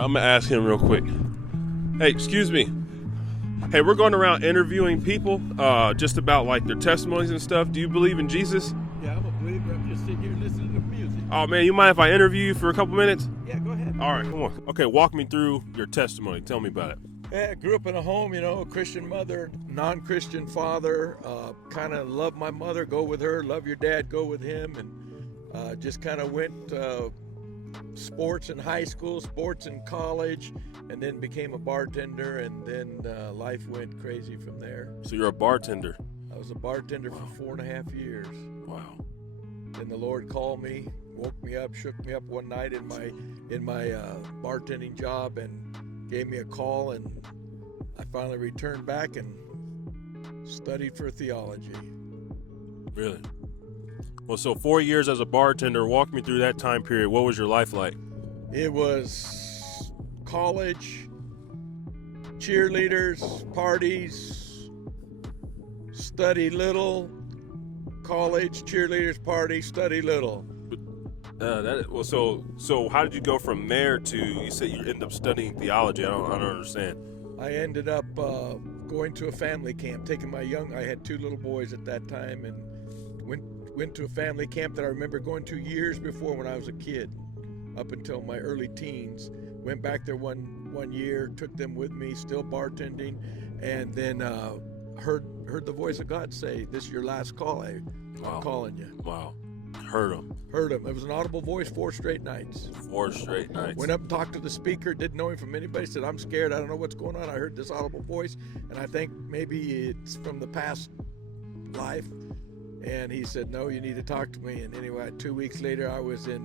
I'm gonna ask him real quick. Hey, excuse me. Hey, we're going around interviewing people, just about like their testimonies and stuff. Do you believe in Jesus? Yeah, I'm a believer. I'm just sitting here listening to music. Oh man, you mind if I interview you for a couple minutes? Yeah, go ahead. All right, come on. Okay, walk me through your testimony. Tell me about it. Yeah, I grew up in a home, a Christian mother, non-Christian father. Kind of love my mother, go with her. Love your dad, go with him. And just kind of went sports in high school, sports in college, and then became a bartender. And then life went crazy from there. So you're a bartender. I was a bartender for 4.5 years. Wow. Then the Lord called me, woke me up, shook me up one night in my bartending job, and gave me a call, and I finally returned back and studied for theology. Really? Well, so 4 years as a bartender. Walk me through that time period. What was your life like? It was college, cheerleaders, parties, study little, college, cheerleaders, party, study little. So how did you go from there to, you said you ended up studying theology? I don't understand. I ended up going to a family camp, taking I had 2 little boys at that time, and went to a family camp that I remember going to years before when I was a kid, up until my early teens. Went back there one year, took them with me, still bartending, and then heard the voice of God say, "This is your last call. I'm calling you." Wow. Heard him. It was an audible voice, 4 straight nights. 4 straight nights. Went up and talked to the speaker, didn't know him from anybody, said, "I'm scared, I don't know what's going on. I heard this audible voice, and I think maybe it's from the past life." And he said, "No, you need to talk to me." And anyway, 2 weeks later, I was in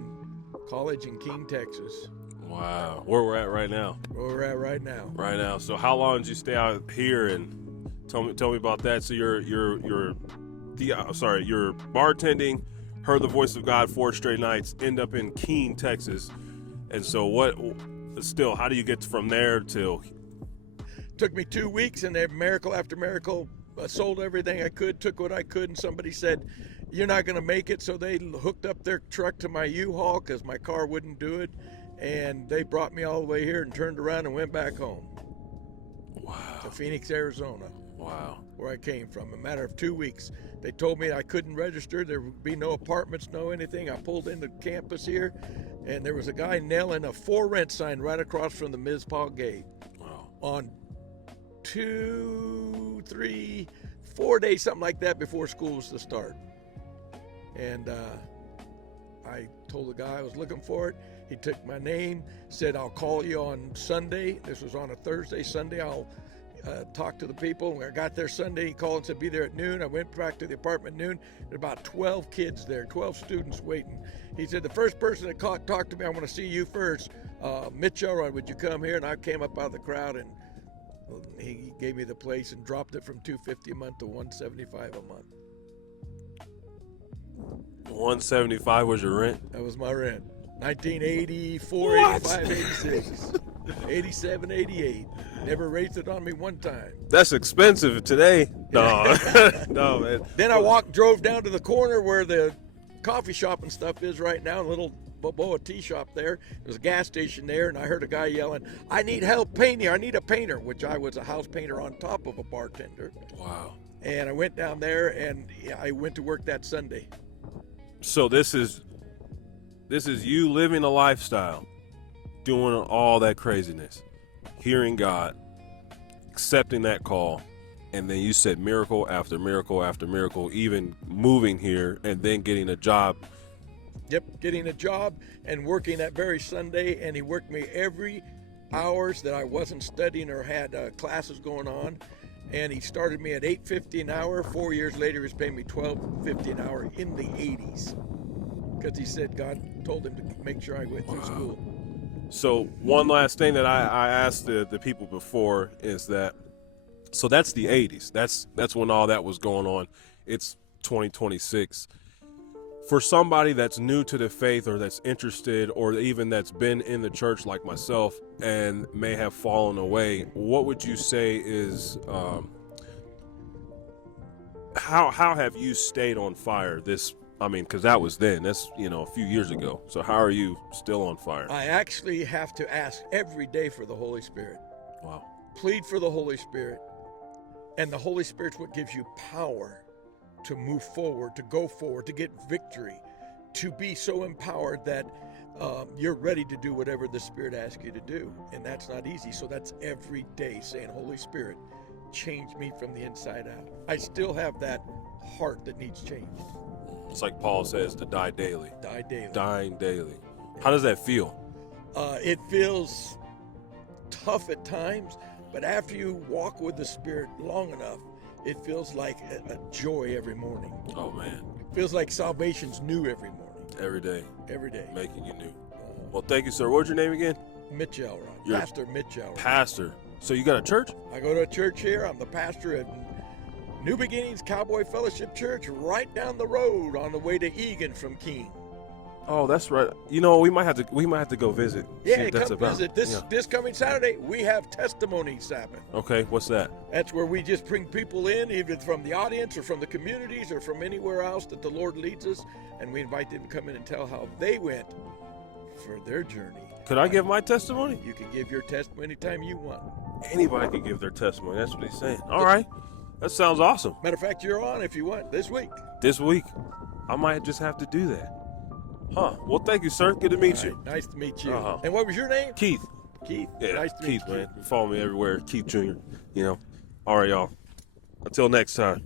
college in Keene, Texas. Wow. Where we're at right now. Where we're at right now. Right now. So how long did you stay out here? And tell me about that. So you're bartending, heard the voice of God 4 straight nights, end up in Keene, Texas. And so how do you get from there till? Took me 2 weeks, and miracle after miracle. I sold everything I could, took what I could, and somebody said, "You're not going to make it." So they hooked up their truck to my U-Haul because my car wouldn't do it. And they brought me all the way here and turned around and went back home. Wow. To Phoenix, Arizona. Wow. Where I came from. A matter of 2 weeks. They told me I couldn't register. There would be no apartments, no anything. I pulled into campus here, and there was a guy nailing a "for rent" sign right across from the Mizpah gate. Wow. On 2, 3, 4 days, something like that, before school was to start. And I told the guy I was looking for it. He took my name, said, "I'll call you on Sunday." This was on a Thursday. Sunday, I'll talk to the people. When I got there Sunday, he called and said, "Be there at noon." I went back to the apartment at noon. There were about 12 kids there, 12 students waiting. He said, "The first person that talked to me, I want to see you first. Mitch Elrod, would you come here?" And I came up out of the crowd, and he gave me the place and dropped it from $250 a month to $175 a month. $175 was your rent? That was my rent. 1984, What? 85, 86, 87, 88. Never raised it on me one time. That's expensive today. No, no, man. Then I drove down to the corner where the coffee shop and stuff is right now, a little Boboa tea shop there. There's a gas station there, and I heard a guy yelling, "I need help painting. I need a painter," which I was a house painter on top of a bartender. Wow. And I went down there, and I went to work that Sunday. So this is you living a lifestyle, doing all that craziness, hearing God, accepting that call, and then you said miracle after miracle after miracle, even moving here and then getting a job. Yep, getting a job and working that very Sunday, and he worked me every hours that I wasn't studying or had classes going on, and he started me at $8.50 an hour. 4 years later, he was paying me $12.50 an hour in the 80s, because he said God told him to make sure I went through school. So one last thing that I asked the people before is that, so that's the 80s. That's when all that was going on. It's 2026. For somebody that's new to the faith, or that's interested, or even that's been in the church like myself and may have fallen away, what would you say is, how have you stayed on fire this I mean, because that was then. That's, a few years ago. So how are you still on fire? I actually have to ask every day for the Holy Spirit. Wow. Plead for the Holy Spirit. And the Holy Spirit's what gives you power to move forward, to go forward, to get victory, to be so empowered that you're ready to do whatever the Spirit asks you to do. And that's not easy. So that's every day saying, Holy Spirit, change me from the inside out. I still have that heart that needs changed. It's like Paul says, to die daily. Die daily. Dying daily. How does that feel? It feels tough at times, but after you walk with the Spirit long enough, it feels like a joy every morning. Oh, man. It feels like salvation's new every morning. Every day. Every day. Making you new. Well, thank you, sir. What's your name again? Mitch Elrod. You're Pastor Mitch Elrod. Pastor. So you got a church? I go to a church here. I'm the pastor at New Beginnings Cowboy Fellowship Church right down the road on the way to Egan from Keene. Oh, that's right. We might have to go visit. Yeah, see what that's come about. visit. This coming Saturday, we have Testimony Sabbath. Okay, what's that? That's where we just bring people in, either from the audience or from the communities or from anywhere else that the Lord leads us, and we invite them to come in and tell how they went for their journey. Could I give my testimony? You can give your testimony anytime you want. Anybody can give their testimony. That's what he's saying. All right. That sounds awesome. Matter of fact, you're on if you want this week. This week, I might just have to do that. Huh. Well, thank you, sir. Good to meet you. Right, nice to meet you. Uh-huh. And what was your name? Keith. Keith. Yeah, Nice to meet Keith, you. man. Follow me everywhere. Keith Jr. All right, y'all. Until next time.